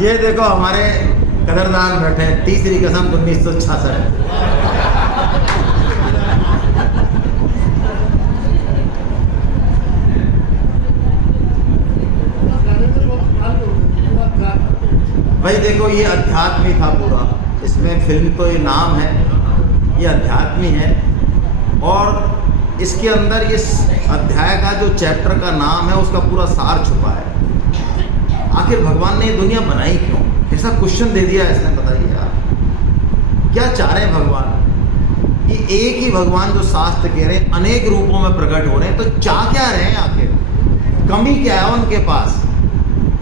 ये देखो हमारे कदरदान बैठे हैं, तीसरी कसम 1966। भाई देखो ये अध्यात्म ही था पूरा, इसमें फिल्म तो ये नाम है, ये अध्यात्म ही है। और इसके अंदर इस अध्याय का जो चैप्टर का नाम है उसका पूरा सार छुपा है। आखिर भगवान ने ये दुनिया बनाई क्यों? ऐसा क्वेश्चन दे दिया इसने, बताइए यार क्या चाह रहे हैं भगवान? ये एक ही भगवान जो शास्त्र कह रहे हैं अनेक रूपों में प्रकट हो रहे हैं, तो चाह क्या रहे हैं आखिर? कमी क्या है उनके पास?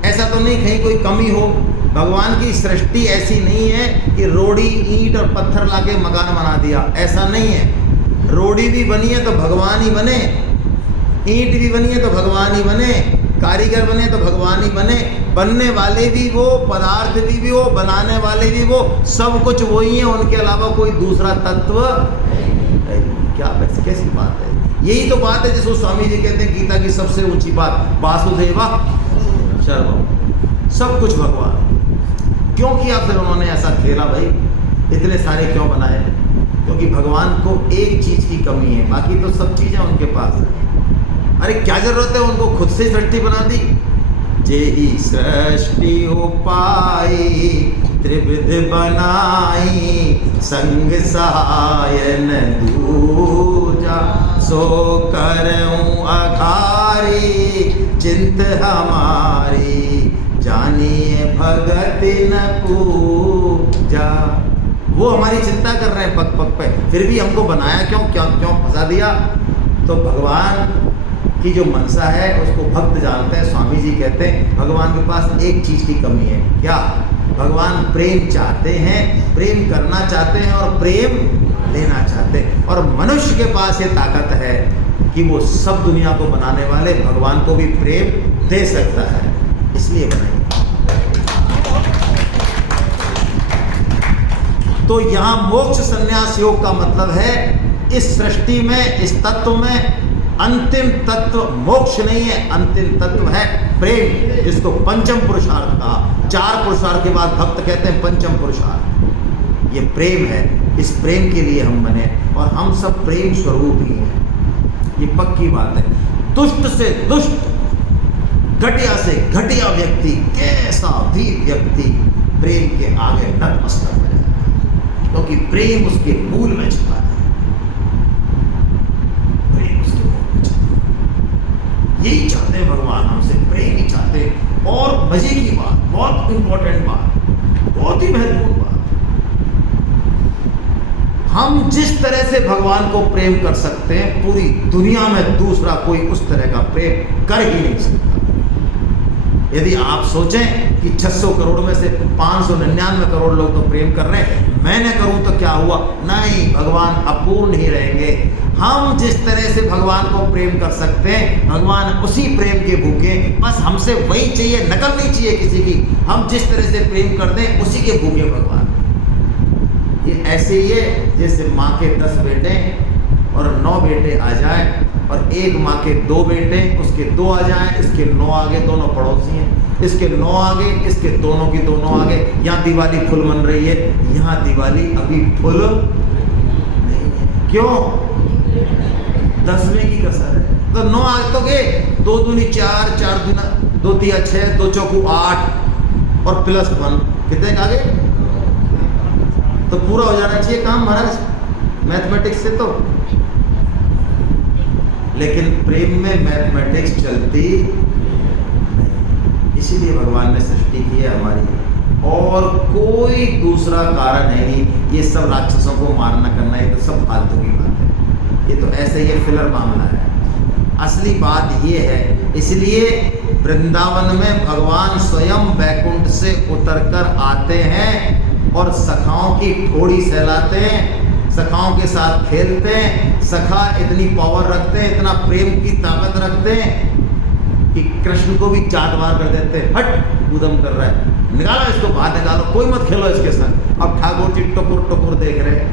ऐसा तो नहीं कहीं कोई कमी हो। भगवान की सृष्टि ऐसी नहीं है कि रोड़ी ईंट और पत्थर लाके मकान बना दिया, ऐसा नहीं है। रोड़ी भी बनी है तो भगवान ही बने, ईंट भी बनी है तो भगवान ही बने, कारीगर बने तो भगवान ही बने, बनने वाले भी वो, पदार्थ भी वो, बनाने वाले भी वो, सब कुछ वही है, उनके अलावा कोई दूसरा तत्व क्या? वैसे कैसी बात है? यही तो बात है जिसको स्वामी जी कहते हैं गीता की सबसे ऊंची बात, वासुदेवा सर्वम, सब कुछ भगवान। क्यों किया फिर उन्होंने ऐसा खेला भाई? इतने सारे क्यों बनाए? क्योंकि भगवान को एक चीज की कमी है, बाकी तो सब चीजें उनके पास है। अरे क्या जरूरत है उनको खुद से सृष्टि बना दी? जेहि सृष्टि उपाई त्रिविध बनाई, संग सहायन दूजा, सो करऊं अघारी, चिंत हमारी, जानिए भगत न पूजा। वो हमारी चिंता कर रहे हैं पग पग पे, फिर भी हमको बनाया क्यों? क्यों क्यों फंसा दिया? तो भगवान की जो मनसा है उसको भक्त जानते हैं। स्वामी जी कहते हैं भगवान के पास एक चीज़ की कमी है। क्या? भगवान प्रेम चाहते हैं, प्रेम करना चाहते हैं और प्रेम लेना चाहते हैं। और मनुष्य के पास ये ताकत है कि वो सब दुनिया को बनाने वाले भगवान को भी प्रेम दे सकता है, इसलिए बनाई। तो यहाँ मोक्ष संन्यास योग का मतलब है इस सृष्टि में, इस तत्व में अंतिम तत्व मोक्ष नहीं है, अंतिम तत्व है प्रेम, जिसको पंचम पुरुषार्थ कहा। 4 पुरुषार्थ के बाद भक्त कहते हैं पंचम पुरुषार्थ। ये प्रेम है, इस प्रेम के लिए हम बने और हम सब प्रेम स्वरूप ही हैं, ये पक्की बात है। दुष्ट से दुष्ट, घटिया से घटिया व्यक्ति, कैसा भी व्यक्ति प्रेम के आगे नतमस्तक हो जाएगा, क्योंकि प्रेम उसके मूल में छिपा है। प्रेम उसके मूल में छिपा है। यही चाहते हैं भगवान हमसे, प्रेम ही चाहते हैं। और मजे की बात, बहुत इंपॉर्टेंट बात, बहुत ही महत्वपूर्ण बात, हम जिस तरह से भगवान को प्रेम कर सकते हैं पूरी दुनिया में दूसरा कोई उस तरह का प्रेम कर ही नहीं सकता। यदि आप सोचें कि 600 करोड़ में से 599 करोड़ लोग तो प्रेम कर रहे हैं, मैंने करूं तो क्या हुआ? नहीं, भगवान अपूर्ण ही रहेंगे। हम जिस तरह से भगवान को प्रेम कर सकते हैं, भगवान उसी प्रेम के भूखे, बस हमसे वही चाहिए, नकल नहीं चाहिए किसी की। हम जिस तरह से प्रेम कर दें उसी के भूखे भगवान। ये ऐसे ही है जैसे माँ के 10 बेटे और 9 बेटे आ जाए और एक माँ के 2 बेटे, उसके 2 आ जाएं, इसके 9 आगे, दोनों पड़ोसी हैं, इसके 9 आगे, इसके दोनों की दोनों आगे। यहाँ दिवाली फुल मन रही है, यहाँ दिवाली अभी फुल नहीं है। क्यों? 10वें की कसर है। तो 9 आगे तो गए, 2 दूनी 4, 4 दूना 2 तिया 6, 2 चौकू 8 और +1 कितने का आगे? तो पूरा हो जाना चाहिए काम महाराज मैथमेटिक्स से। तो लेकिन प्रेम में मैथमेटिक्स चलती नहीं, इसीलिए भगवान ने सृष्टि की है हमारी, और कोई दूसरा कारण है नहीं। ये सब राक्षसों को मारना करना, ये तो सब फालतू की बात है, ये तो ऐसे ही फिलर मामला है। असली बात ये है, इसलिए वृंदावन में भगवान स्वयं वैकुंठ से उतरकर आते हैं और सखाओं की ठोड़ी सहलाते हैं, सखाओं के साथ खेलते हैं। सखा इतनी पावर रखते हैं, इतना प्रेम की ताकत रखते हैं कि कृष्ण को भी चाटवार कर देते हैं। हट, उदम कर रहा है, निकालो इसको बाहर, निकालो, कोई मत खेलो इसके संग। अब ठाकुर जी टुकुर टुकुर देख रहे हैं,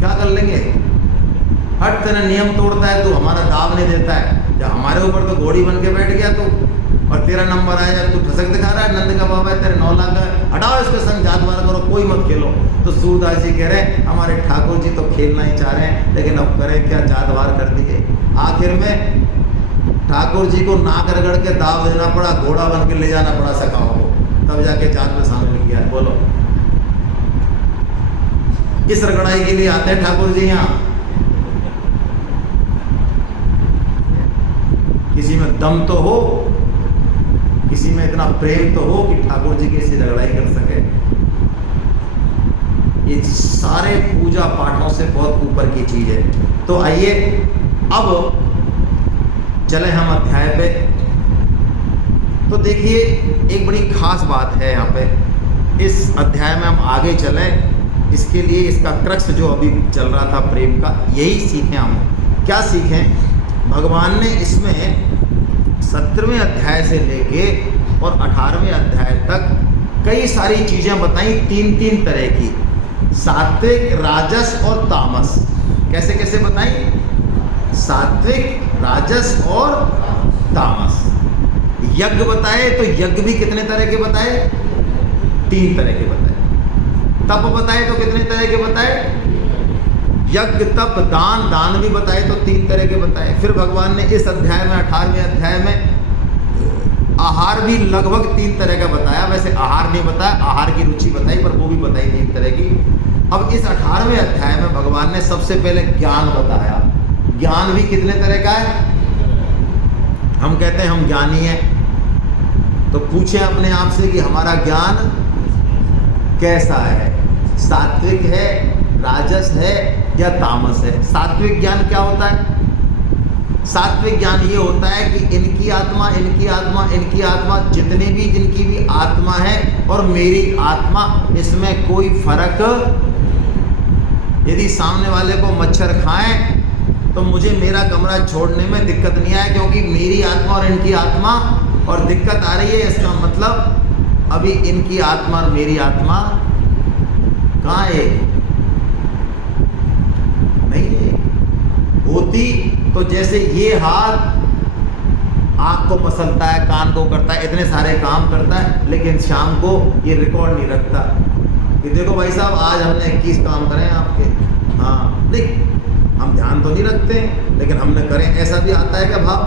क्या कर लेंगे? हट, तेरा नियम तोड़ता है, तो हमारा दाव नहीं देता है। जब हमारे ऊपर तो घोड़ी बन के बैठ गया तो और तेरा नंबर आया, तू ठसक दिखा रहा है, नंद का बाबा है, तेरे 9 लाख का, हटाओ इसके संग, जात वार करो, कोई मत खेलो। तो सूरदास जी कह रहे हैं हमारे ठाकुर जी तो खेलना ही चाह रहे हैं, लेकिन अब करें क्या, जात वार कर दिए। आखिर में ठाकुर जी को नाक रगड़ के दाव देना पड़ा, घोड़ा बन के ले जाना पड़ा सखाओ को, तब जाके जात में शामिल किया। बोलो, इस रगड़ाई के लिए आते हैं ठाकुर जी यहाँ। किसी में दम तो हो, किसी में इतना प्रेम तो हो कि ठाकुर जी की ऐसी रगड़ाई कर सके। ये सारे पूजा पाठों से बहुत ऊपर की चीज है। तो आइए अब चले हम अध्याय पे। तो देखिए एक बड़ी खास बात है यहाँ पे, इस अध्याय में हम आगे चलें, इसके लिए इसका क्रक्स जो अभी चल रहा था प्रेम का, यही सीखें हम। क्या सीखें? भगवान ने इसमें 17वें अध्याय से लेके और 18वें अध्याय तक कई सारी चीज़ें बताई, 3-3 तरह की, सात्विक, राजस और तामस। कैसे कैसे बताई? सात्विक, राजस और तामस। यज्ञ बताए, तो यज्ञ भी कितने तरह के बताए? 3 तरह के बताए। तप बताए तो कितने तरह के बताए? यज्ञ, तप, दान, दान भी बताए तो 3 तरह के बताए। फिर भगवान ने इस अध्याय में 18वें अध्याय में आहार भी लगभग 3 तरह का बताया। वैसे आहार नहीं बताया, आहार की रुचि बताई, पर वो भी बताई 3 तरह की। अब इस 18वें अध्याय में भगवान ने सबसे पहले ज्ञान बताया। ज्ञान भी कितने तरह का है? हम कहते हैं हम ज्ञानी हैं, तो पूछें अपने आप से कि हमारा ज्ञान कैसा है? सात्विक है, राजस है या तामस है? सात्विक ज्ञान क्या होता है? सात्विक ज्ञान ये होता है कि इनकी आत्मा, इनकी आत्मा, इनकी आत्मा, जितने भी जिनकी भी आत्मा है और मेरी आत्मा, इसमें कोई फर्क। यदि सामने वाले को मच्छर खाएं तो मुझे मेरा कमरा छोड़ने में दिक्कत नहीं आए, क्योंकि मेरी आत्मा और इनकी आत्मा, और दिक्कत आ रही है, इसका मतलब अभी इनकी आत्मा और मेरी आत्मा कहाँ है? नहीं है। होती तो जैसे ये हाथ आँख को मसलता है, कान को करता है, इतने सारे काम करता है, लेकिन शाम को ये रिकॉर्ड नहीं रखता कि देखो भाई साहब आज हमने 21 काम करे आपके। हाँ, नहीं, हम ध्यान तो नहीं रखते, लेकिन हमने करें, ऐसा भी आता है क्या भाव?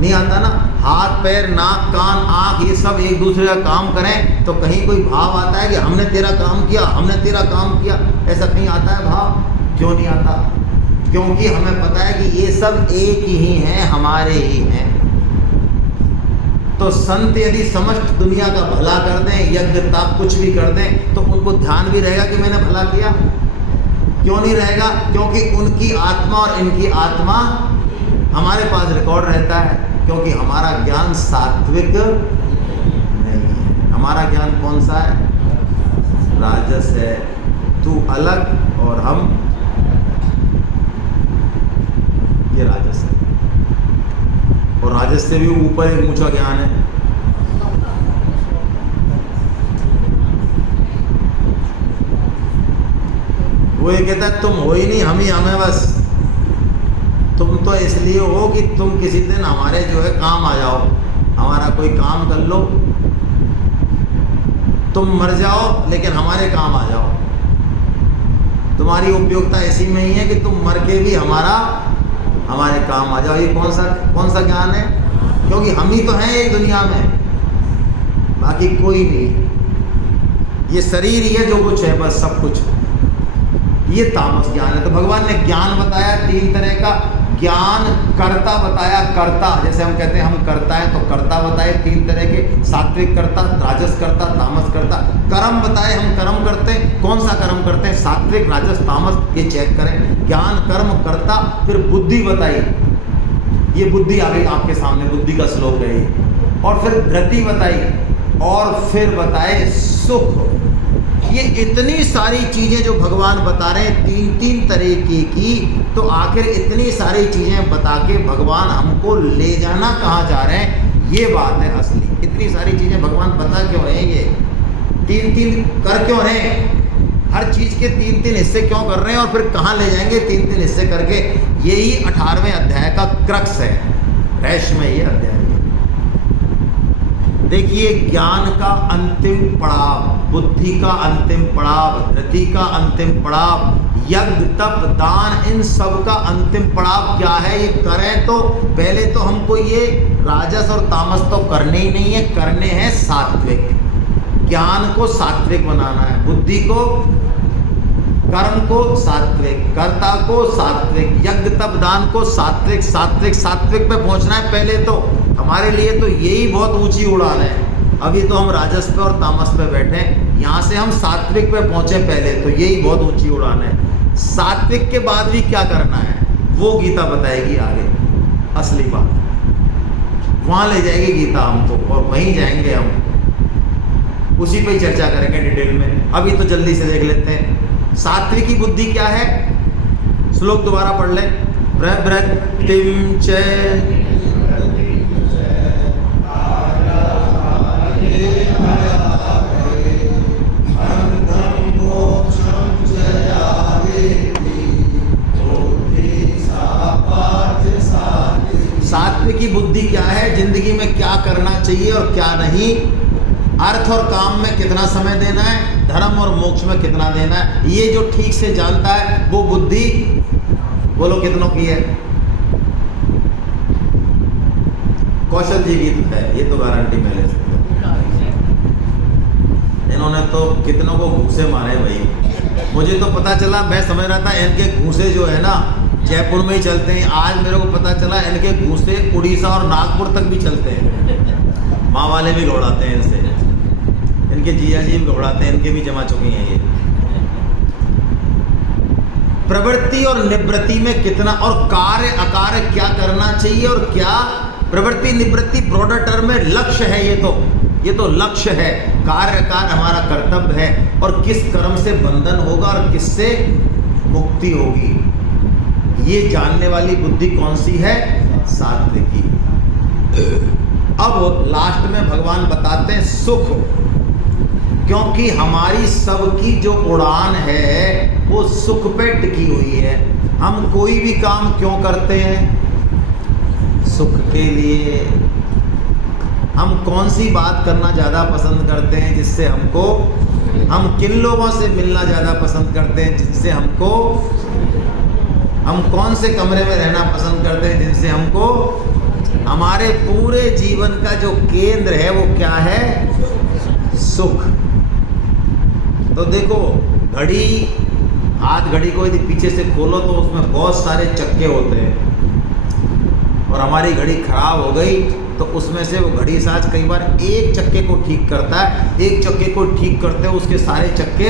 नहीं आता ना। हाथ, पैर, नाक, कान, आँख, ये सब एक दूसरे का काम करें तो कहीं कोई भाव आता है कि हमने तेरा काम किया, हमने तेरा काम किया? ऐसा कहीं आता है भाव? क्यों नहीं आता? क्योंकि हमें पता है कि ये सब एक ही हैं, हमारे ही हैं। तो संत यदि समस्त दुनिया का भला कर दें, यज्ञ तप कुछ भी कर दें, तो उनको ध्यान भी रहेगा कि मैंने भला किया? क्यों नहीं रहेगा? क्योंकि उनकी आत्मा और इनकी आत्मा हमारे पास रिकॉर्ड रहता है, क्योंकि हमारा ज्ञान सात्विक नहीं है। हमारा ज्ञान कौन सा है? राजस है। तू अलग और हम, ये राजस है। और राजस से भी ऊपर एक ऊंचा ज्ञान है। वो ये कहता है तुम हो ही नहीं, हम ही हमें, बस तुम तो इसलिए हो कि तुम किसी दिन हमारे जो है काम आ जाओ, हमारा कोई काम कर लो, तुम मर जाओ लेकिन हमारे काम आ जाओ। तुम्हारी उपयोगिता इसी में ही है कि तुम मर के भी हमारे काम आ जाओ। ये कौन सा ज्ञान है? क्योंकि हम ही तो हैं एक दुनिया में, बाकी कोई नहीं। ये शरीर ही है जो कुछ है, बस सब कुछ। ये तामस ज्ञान है। तो भगवान ने ज्ञान बताया 3 तरह का। ज्ञान कर्ता बताया, कर्ता, जैसे हम कहते हैं हम कर्ता हैं, तो कर्ता बताए 3 तरह के, सात्विक कर्ता, राजस कर्ता, तामस कर्ता। कर्म बताए, हम कर्म करते हैं, कौन सा कर्म करते हैं? सात्विक, राजस, तामस, ये चेक करें। ज्ञान, कर्म, कर्ता। फिर बुद्धि बताई, ये बुद्धि आ गई आपके सामने, बुद्धि का श्लोक है ये। और फिर धृति बताई, और फिर बताए सुख। ये इतनी सारी चीज़ें जो भगवान बता रहे हैं 3-3 तरीके की, तो आखिर इतनी सारी चीज़ें बता के भगवान हमको ले जाना कहाँ जा रहे हैं? ये बात है असली। इतनी सारी चीज़ें भगवान बता क्यों रहे हैं? ये 3-3 कर क्यों रहे हैं? हर चीज़ के 3-3 हिस्से क्यों कर रहे हैं? और फिर कहाँ ले जाएंगे 3-3 हिस्से करके? यही 18वें अध्याय का क्रक्स है, रहस्यमय ये अध्याय है। देखिए, ज्ञान का अंतिम पड़ाव, बुद्धि का अंतिम पड़ाव, धृति का अंतिम पड़ाव, यज्ञ तप दान, इन सब का अंतिम पड़ाव क्या है? ये करें तो पहले तो हमको ये राजस और तामस तो करने ही नहीं है, करने हैं सात्विक। ज्ञान को सात्विक बनाना है, बुद्धि को, कर्म को सात्विक, कर्ता को सात्विक, यज्ञ तप दान को सात्विक, सात्विक सात्विक पे पहुंचना है पहले तो। हमारे लिए तो यही बहुत ऊंची उड़ान है। अभी तो हम राजस पे और तामस पे बैठे हैं, यहाँ से हम सात्विक पे पहुंचे पहले तो यही बहुत ऊंची उड़ान है। सात्विक के बाद भी क्या करना है वो गीता बताएगी आगे, असली बात वहाँ ले जाएगी गीता हमको, और वहीं जाएंगे हम, उसी पे ही चर्चा करेंगे डिटेल में। अभी तो जल्दी से देख लेते हैं सात्विक की बुद्धि क्या है। श्लोक दोबारा पढ़ लें। प्रवृत्तिम च सात्विक की बुद्धि क्या है, जिंदगी में क्या करना चाहिए और क्या नहीं, अर्थ और काम में कितना समय देना है, धर्म और मोक्ष में कितना देना है, ये जो ठीक से जानता है वो बुद्धि, बोलो कितनों की है? कौशल जी की तो है, ये तो गारंटी मैं ले सकता हूँ। इन्होंने तो कितनों को घूसे मारे भाई। मुझे तो पता चला, मैं समझ रहा था इनके घूसे जो है ना जयपुर में ही चलते हैं, आज मेरे को पता चला इनके घूसे उड़ीसा और नागपुर तक भी चलते हैं। माँ वाले भी घबराते हैं इनसे, इनके जिया जी भी घबराते हैं, इनके भी जमा चुकी हैं ये। प्रवृत्ति और निवृत्ति में कितना, और कार्य अकार्य क्या करना चाहिए और क्या, प्रवृत्ति निवृत्ति ब्रॉडर टर्म में लक्ष्य है, ये तो लक्ष्य है। कार्य कार्य हमारा कर्तव्य है, और किस कर्म से बंधन होगा और किससे मुक्ति होगी, ये जानने वाली बुद्धि कौन सी है? सात्विकी। अब लास्ट में भगवान बताते हैं सुख, क्योंकि हमारी सबकी जो उड़ान है वो सुख पे टिकी हुई है। हम कोई भी काम क्यों करते हैं? सुख के लिए। हम कौन सी बात करना ज़्यादा पसंद करते हैं जिससे हमको, हम किन लोगों से मिलना ज़्यादा पसंद करते हैं जिनसे हमको, हम कौन से कमरे में रहना पसंद करते हैं जिनसे हमको, हमारे पूरे जीवन का जो केंद्र है वो क्या है? सुख। तो देखो, घड़ी, हाथ घड़ी को यदि पीछे से खोलो तो उसमें बहुत सारे चक्के होते हैं, और हमारी घड़ी खराब हो गई तो उसमें से वो घड़ी साज कई बार एक चक्के को ठीक करता है, एक चक्के को ठीक करते हुए उसके सारे चक्के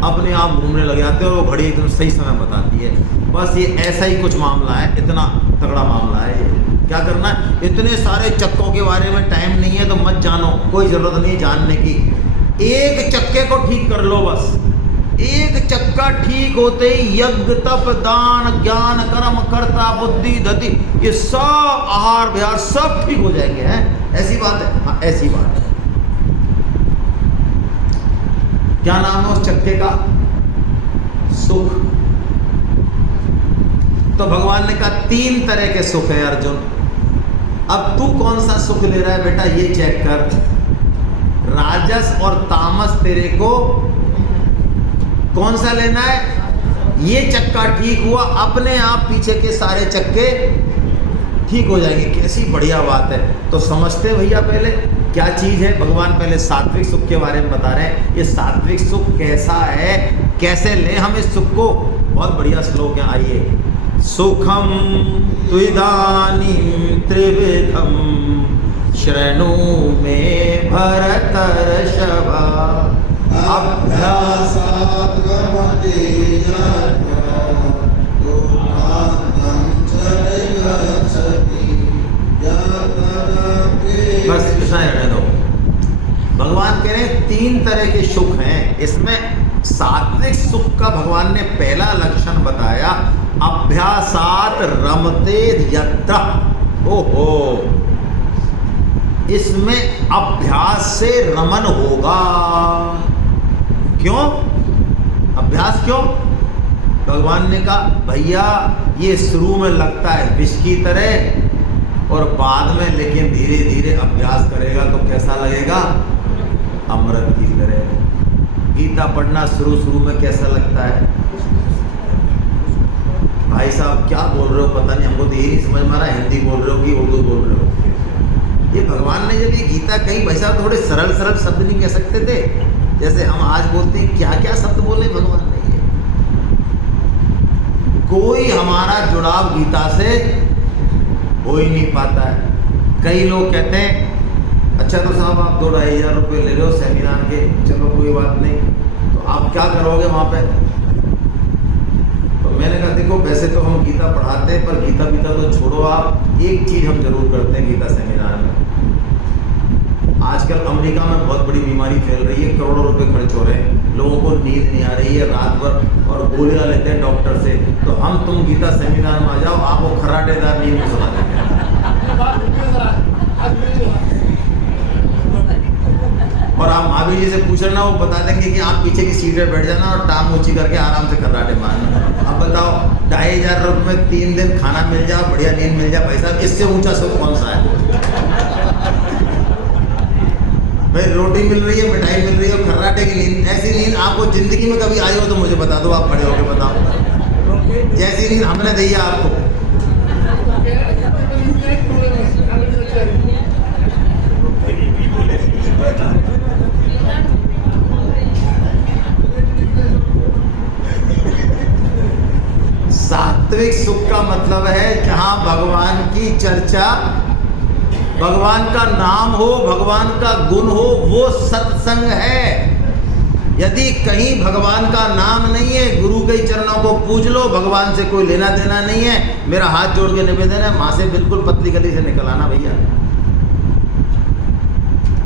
अपने आप घूमने लग जाते हैं और वो घड़ी एकदम सही समय बताती है। बस ये ऐसा ही कुछ मामला है, इतना तगड़ा मामला है ये। क्या करना है? इतने सारे चक्कों के बारे में टाइम नहीं है तो मत जानो, कोई ज़रूरत नहीं जानने की। एक चक्के को ठीक कर लो बस। एक चक्का ठीक होते ही यज्ञ तप दान ज्ञान कर्म कर्ता बुद्धि धति, ये सब आहार विहार सब ठीक हो जाएंगे। हैं? ऐसी बात है? हाँ, ऐसी बात है। क्या नाम है उस चक्के का? सुख। तो भगवान ने कहा 3 तरह के सुख है अर्जुन। अब तू कौन सा सुख ले रहा है बेटा, ये चेक कर। राजस और तामस तेरे को कौन सा लेना है? ये चक्का ठीक हुआ, अपने आप पीछे के सारे चक्के ठीक हो जाएंगे। कैसी बढ़िया बात है। तो समझते भैया पहले क्या चीज़ है। भगवान पहले सात्विक सुख के बारे में बता रहे हैं। ये सात्विक सुख कैसा है, कैसे ले हम इस सुख को। बहुत बढ़िया श्लोक है, आइए। सुखम त्विदानीं त्रिविधम शृणु मे भरतर्षभ अभ्यासात् गमते बस इतना रहने दो। भगवान कह रहे हैं 3 तरह के सुख हैं। इसमें सात्विक सुख का भगवान ने पहला लक्षण बताया, अभ्यासात रमते यत्र। ओहो, इसमें अभ्यास से रमन होगा। क्यों अभ्यास? क्यों? भगवान ने कहा भैया ये शुरू में लगता है विष की तरह, और बाद में लेकिन धीरे धीरे अभ्यास करेगा तो कैसा लगेगा? अमृत की तरह। गीता पढ़ना शुरू में कैसा लगता है? भाई साहब क्या बोल रहे हो पता नहीं, हमको तो यही नहीं समझ में आ रहा, हिंदी बोल रहे हो कि उर्दू बोल रहे हो। ये भगवान ने जब ये गीता कहीं, भाई साहब थोड़े सरल शब्द नहीं कह सकते थे? जैसे हम आज बोलते हैं, क्या क्या शब्द बोले भगवान ने। कोई हमारा जुड़ाव गीता से हो ही नहीं पाता है। कई लोग कहते हैं अच्छा तो साहब आप 2-2,500 रुपये ले रहे हो सेमिनार के, चलो कोई बात नहीं, तो आप क्या करोगे वहाँ पे? तो मैंने कहा देखो वैसे तो हम गीता पढ़ाते हैं, पर गीता तो छोड़ो, आप एक चीज़ हम जरूर करते हैं गीता सेमिनार में। आजकल अमेरिका में बहुत बड़ी बीमारी फैल रही है, करोड़ों रुपए खर्च हो रहे हैं, लोगों को नींद नहीं आ रही है रात भर और गोलियां लेते हैं डॉक्टर से। तो हम तुम गीता सेमिनार में आ जाओ, आपको खर्राटेदार नींद में सुला देंगे। और आप महावीर जी से पूछना, वो बता देंगे कि आप पीछे की सीट पे बैठ जाना और टांग ऊंची करके आराम से खर्राटे मारना। अब बताओ 2,500 रुपये में 3 दिन खाना मिल जाए, बढ़िया नींद मिल जाए, भाई साहब इससे ऊंचा सुख कौन सा है? भाई रोटी मिल रही है, मिठाई मिल रही है, खर्राटे की नींद। ऐसी नींद आपको जिंदगी में कभी आई हो तो मुझे बता दो, आप खड़े होकर बताओ जैसी नींद हमने दी है आपको। सात्विक सुख का मतलब है जहां भगवान की चर्चा, भगवान का नाम हो, भगवान का गुण हो, वो सत्संग है। यदि कहीं भगवान का नाम नहीं है, गुरु के चरणों को पूज लो, भगवान से कोई लेना देना नहीं है, मेरा हाथ जोड़ के निवेदन है, माँ से बिल्कुल पतली गली से निकल आना भैया।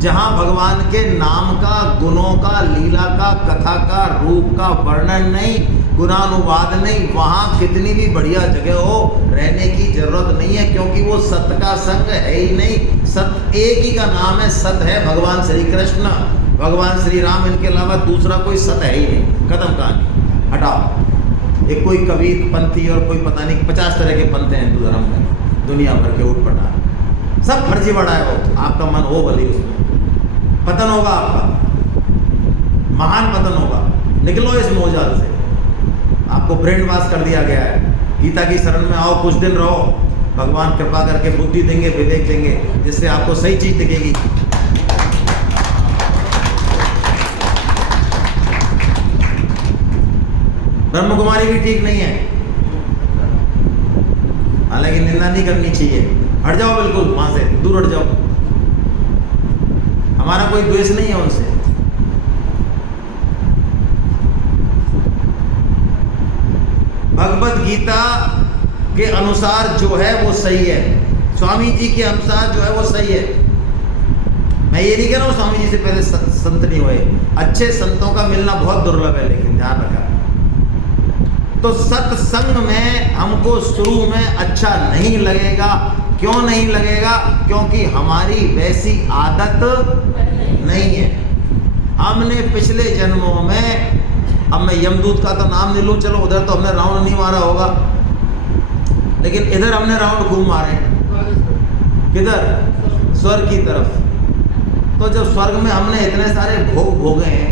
जहां भगवान के नाम का, गुणों का, लीला का, कथा का, रूप का वर्णन नहीं, गुणानुवाद नहीं, वहां कितनी भी बढ़िया जगह हो रहने की जरूरत नहीं है, क्योंकि वो सत्य का संग है ही नहीं। सत्य एक ही का नाम है, सत्य है भगवान श्री कृष्ण, भगवान श्री राम, इनके अलावा दूसरा कोई सत्य है ही नहीं। खत्म कहानी, हटाओ। एक कोई कबीर पंथी और कोई पता नहीं 50 तरह के पंथ हैं हिंदू धर्म में, दुनिया भर के उठ पटा, सब फर्जी बड़ा है वो। आपका मन हो भले उसमें, पतन होगा आपका, महान पतन होगा। निकलो इस मोहजाल से, आपको ब्रेन वॉश कर दिया गया है। गीता की शरण में आओ, कुछ दिन रहो, भगवान कृपा करके बुद्धि देंगे, विवेक देंगे, जिससे आपको सही चीज दिखेगी। ब्रह्म कुमारी भी ठीक नहीं है, हालांकि निंदा नहीं करनी चाहिए। हट जाओ बिल्कुल, वहां से दूर हट जाओ, हमारा कोई द्वेष नहीं है उनसे। भगवत गीता के अनुसार जो है वो सही है, स्वामी जी के अनुसार जो है वो सही है। मैं ये नहीं कह रहा हूँ स्वामी जी से पहले संत नहीं हुए, अच्छे संतों का मिलना बहुत दुर्लभ है, लेकिन ध्यान रखा। तो सत्संग में हमको शुरू में अच्छा नहीं लगेगा। क्यों नहीं लगेगा? क्योंकि हमारी वैसी आदत नहीं है। हमने पिछले जन्मों में, अब मैं यमदूत का तो नाम नहीं लूँ, चलो उधर तो हमने राउंड नहीं मारा होगा, लेकिन इधर हमने राउंड खूब मारे। किधर? स्वर्ग की तरफ। तो जब स्वर्ग में हमने इतने सारे भोग भोगे हैं,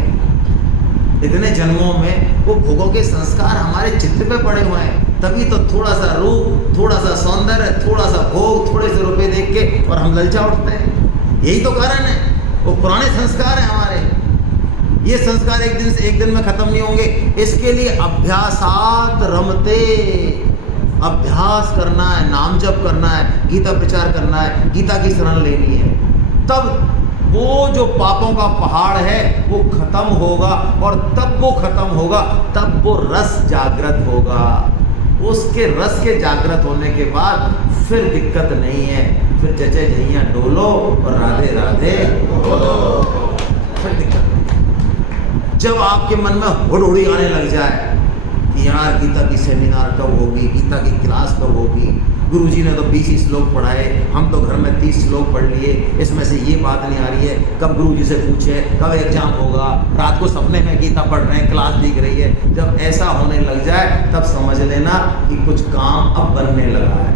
इतने जन्मों में, वो भोगों के संस्कार हमारे चित्त पे पड़े हुए हैं, तभी तो थोड़ा सा रूप, थोड़ा सा सौंदर्य, थोड़ा सा भोग, थोड़े से रुपए देख के और हम ललचा उठते हैं। यही तो कारण है, वो पुराने संस्कार हैं हमारे। ये संस्कार एक दिन में खत्म नहीं होंगे। इसके लिए अभ्यासात रमते, अभ्यास करना है, नाम जप करना है, गीता प्रचार करना है, गीता की शरण लेनी है, तब वो जो पापों का पहाड़ है वो खत्म होगा। और तब वो खत्म होगा, तब वो रस जागृत होगा। उसके रस के जागृत होने के बाद फिर दिक्कत नहीं है, फिर जचे जहिया डोलो और राधे राधे बोलो, फिर दिक्कत नहीं। जब आपके मन में हुड़हुड़ी आने लग जाए कि यार गीता की सेमिनार कब होगी, गीता की क्लास कब होगी, गुरुजी ने तो 20 श्लोक पढ़ाए, हम तो घर में 30 श्लोक पढ़ लिए, इसमें से ये बात नहीं आ रही है, कब गुरुजी से पूछे, कब एग्जाम होगा, रात को सपने में गीता पढ़ रहे हैं, क्लास दिख रही है। जब ऐसा होने लग जाए तब समझ लेना कि कुछ काम अब बनने लगा है।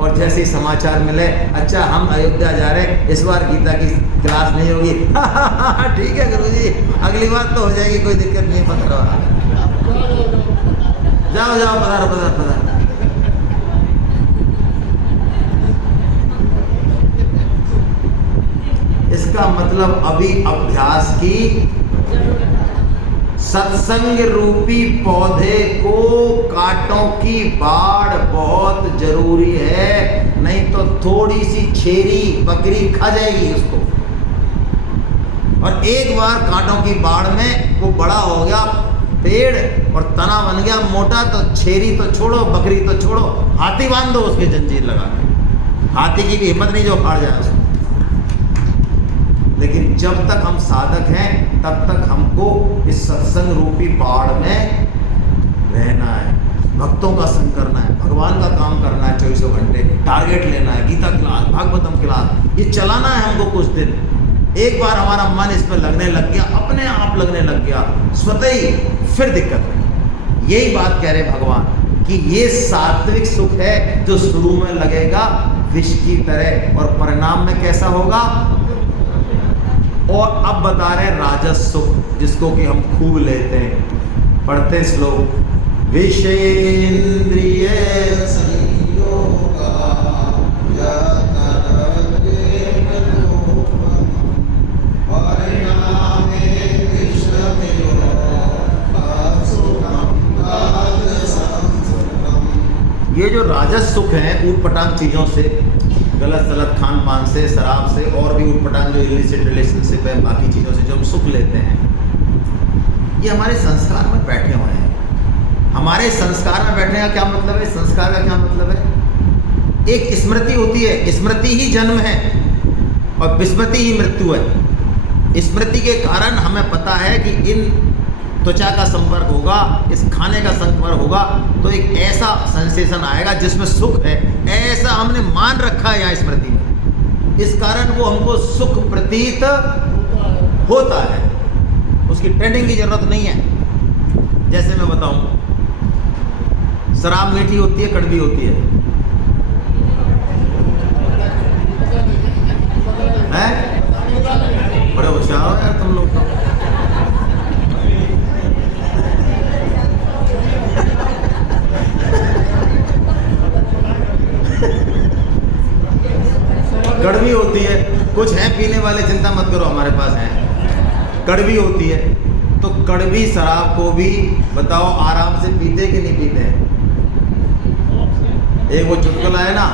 और जैसे ही समाचार मिले, अच्छा हम अयोध्या जा रहे हैं, इस बार गीता की क्लास नहीं होगी। ठीक है गुरुजी, अगली बार तो हो जाएगी, कोई दिक्कत नहीं, पधारो, जाओ जाओ, पधारो पधारो पधारो। इसका मतलब अभी अभ्यास की, सत्संग रूपी पौधे को कांटों की बाढ़ बहुत जरूरी है, नहीं तो थोड़ी सी छेरी बकरी खा जाएगी उसको। और एक बार कांटों की बाढ़ में वो बड़ा हो गया पेड़ और तना बन गया मोटा, तो छेरी तो छोड़ो, बकरी तो छोड़ो, हाथी बांध दो उसके जंजीर लगा के, हाथी की भी हिम्मत नहीं जो फाड़ जाए उसको। लेकिन जब तक हम साधक हैं तब तक हमको इस सत्संग रूपी बाढ़ में रहना है, भक्तों का संग करना है, भगवान का काम करना है, 24 घंटे टारगेट लेना है, गीता क्लास, भागवतम क्लास, ये चलाना है हमको कुछ दिन। एक बार हमारा मन इसमें लगने लग गया, अपने आप लगने लग गया स्वतः ही, फिर दिक्कत नहीं। यही बात कह रहे भगवान कि ये सात्विक सुख है जो शुरू में लगेगा विष की तरह, और परिणाम में कैसा होगा। और अब बता रहे हैं राजस सुख, जिसको कि हम खूब लेते हैं। पढ़ते श्लोक, विषेंद्रिय ये जो राजस सुख है ऊटपटांग चीज़ों से, गलत सलत खान पान से, शराब से, और भी ऊटपटांग जो इलिसिट रिलेशनशिप है, बाकी चीज़ों से जो हम सुख लेते हैं, ये हमारे संस्कार में बैठे हुए हैं। हमारे संस्कार में बैठने का क्या मतलब है, संस्कार का क्या मतलब है। एक स्मृति होती है, स्मृति ही जन्म है और विस्मृति ही मृत्यु है। स्मृति के कारण हमें पता है कि इन त्वचा का संपर्क होगा, इस खाने का संपर्क होगा, तो एक ऐसा सेंसेशन आएगा जिसमें सुख है, ऐसा हमने मान रखा है यहाँ स्मृति में। इस कारण वो हमको सुख प्रतीत होता है, उसकी ट्रेनिंग की जरूरत नहीं है। जैसे मैं बताऊं, शराब मीठी होती है, कड़वी होती है, बड़े होशियार हो यार तुम लोग। कड़वी होती है, कुछ हैं पीने वाले, चिंता मत करो, हमारे पास हैं। कड़वी होती है, तो कड़वी शराब को भी बताओ आराम से पीते कि नहीं पीते हैं। एक वो चुटकुला है ना,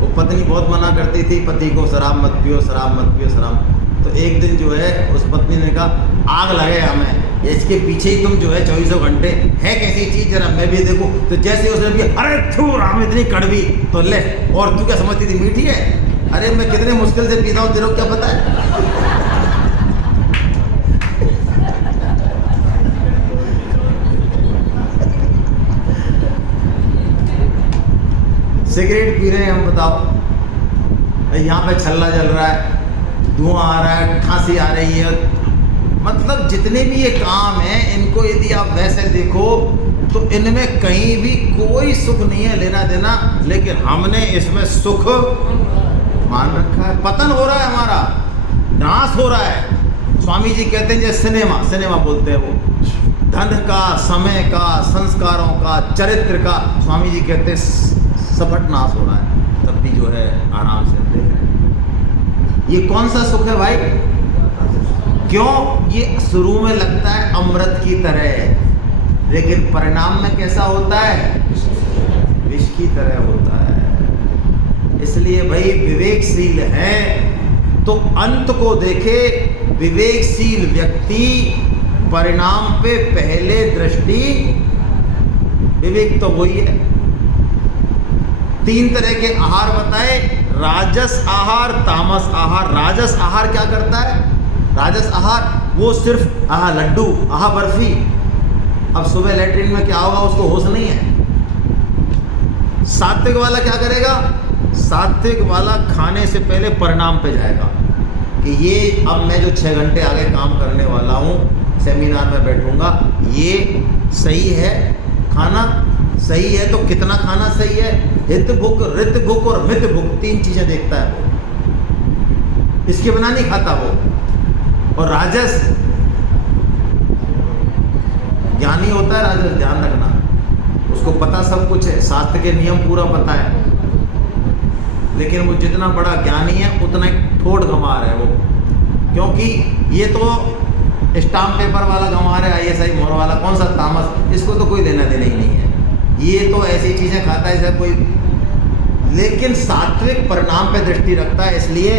वो पत्नी बहुत मना करती थी पति को, शराब मत पियो, शराब मत पियो, शराब। तो एक दिन जो है उस पत्नी ने कहा, आग लगे हमें, इसके पीछे ही तुम जो है 24 घंटे है कैसी चीज़, जरा मैं भी देखूं। तो जैसे उसने भी, अरे थू राम इतनी कड़वी, तो ले, और तू क्या समझती थी मीठी है। अरे मैं कितने मुश्किल से पीता हूँ, तेरे को क्या पता है। सिगरेट पी रहे हैं हम, बताओ यहाँ पे छल्ला जल रहा है, धुआं आ रहा है, खांसी आ रही है, मतलब जितने भी ये काम हैं इनको यदि आप वैसे देखो तो इनमें कहीं भी कोई सुख नहीं है लेना देना, लेकिन हमने इसमें सुख मान रखा है। पतन हो रहा है, हमारा नाश हो रहा है। स्वामी जी कहते हैं जैसे सिनेमा बोलते हैं, वो धन का, समय का, संस्कारों का, चरित्र का, स्वामी जी कहते हैं सपट नाश हो रहा है, तब भी जो है आराम से देख रहे हैं। ये कौन सा सुख है भाई? क्यों? ये शुरू में लगता है अमृत की तरह, लेकिन परिणाम में कैसा होता है? विष की तरह होता है। इसलिए भाई विवेकशील है तो अंत को देखे। विवेकशील व्यक्ति परिणाम पे पहले दृष्टि, विवेक तो वही है। 3 तरह के आहार बताए, राजस आहार, तामस आहार। राजस आहार क्या करता है? राजस आहार वो सिर्फ आहा लड्डू, आहा बर्फी। अब सुबह लेटरिन में क्या होगा उसको होश नहीं है। सात्विक वाला क्या करेगा? सात्विक वाला खाने से पहले परिणाम पे जाएगा कि ये अब मैं जो 6 घंटे आगे काम करने वाला हूँ, सेमिनार में बैठूंगा, ये सही है खाना, सही है तो कितना खाना सही है, हित भुक, ऋत भुक और मित भुक, 3 चीजें देखता है वो, इसके बिना नहीं खाता वो। और राजस, ज्ञानी होता है राजस, ध्यान रखना, उसको पता सब कुछ है, शास्त्र के नियम पूरा पता है, लेकिन वो जितना बड़ा ज्ञानी है उतना ठोड़ गंवार है वो, क्योंकि ये तो स्टाम्प पेपर वाला गंवार है, ISI मोहर वाला, कौन सा तामस, इसको तो कोई देना देना ही नहीं है, ये तो ऐसी चीज़ें खाता है जैसे कोई, लेकिन सात्विक परिणाम पे दृष्टि रखता है, इसलिए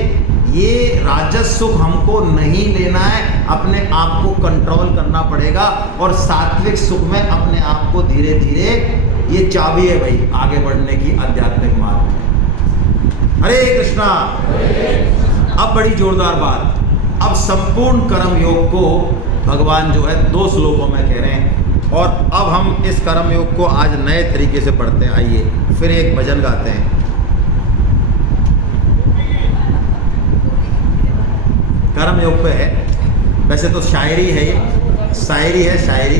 ये राजस सुख हमको नहीं लेना है, अपने आप को कंट्रोल करना पड़ेगा, और सात्विक सुख में अपने आप को धीरे धीरे, ये चाबी है भाई आगे बढ़ने की आध्यात्मिक मार्ग में। हरे कृष्णा। अब बड़ी जोरदार बात, अब संपूर्ण कर्म योग को भगवान जो है 2 श्लोकों में कह रहे हैं, और अब हम इस कर्म योग को आज नए तरीके से पढ़ते हैं। आइए फिर एक भजन गाते हैं। कर्म योग पे है, वैसे तो शायरी है, ये शायरी है, शायरी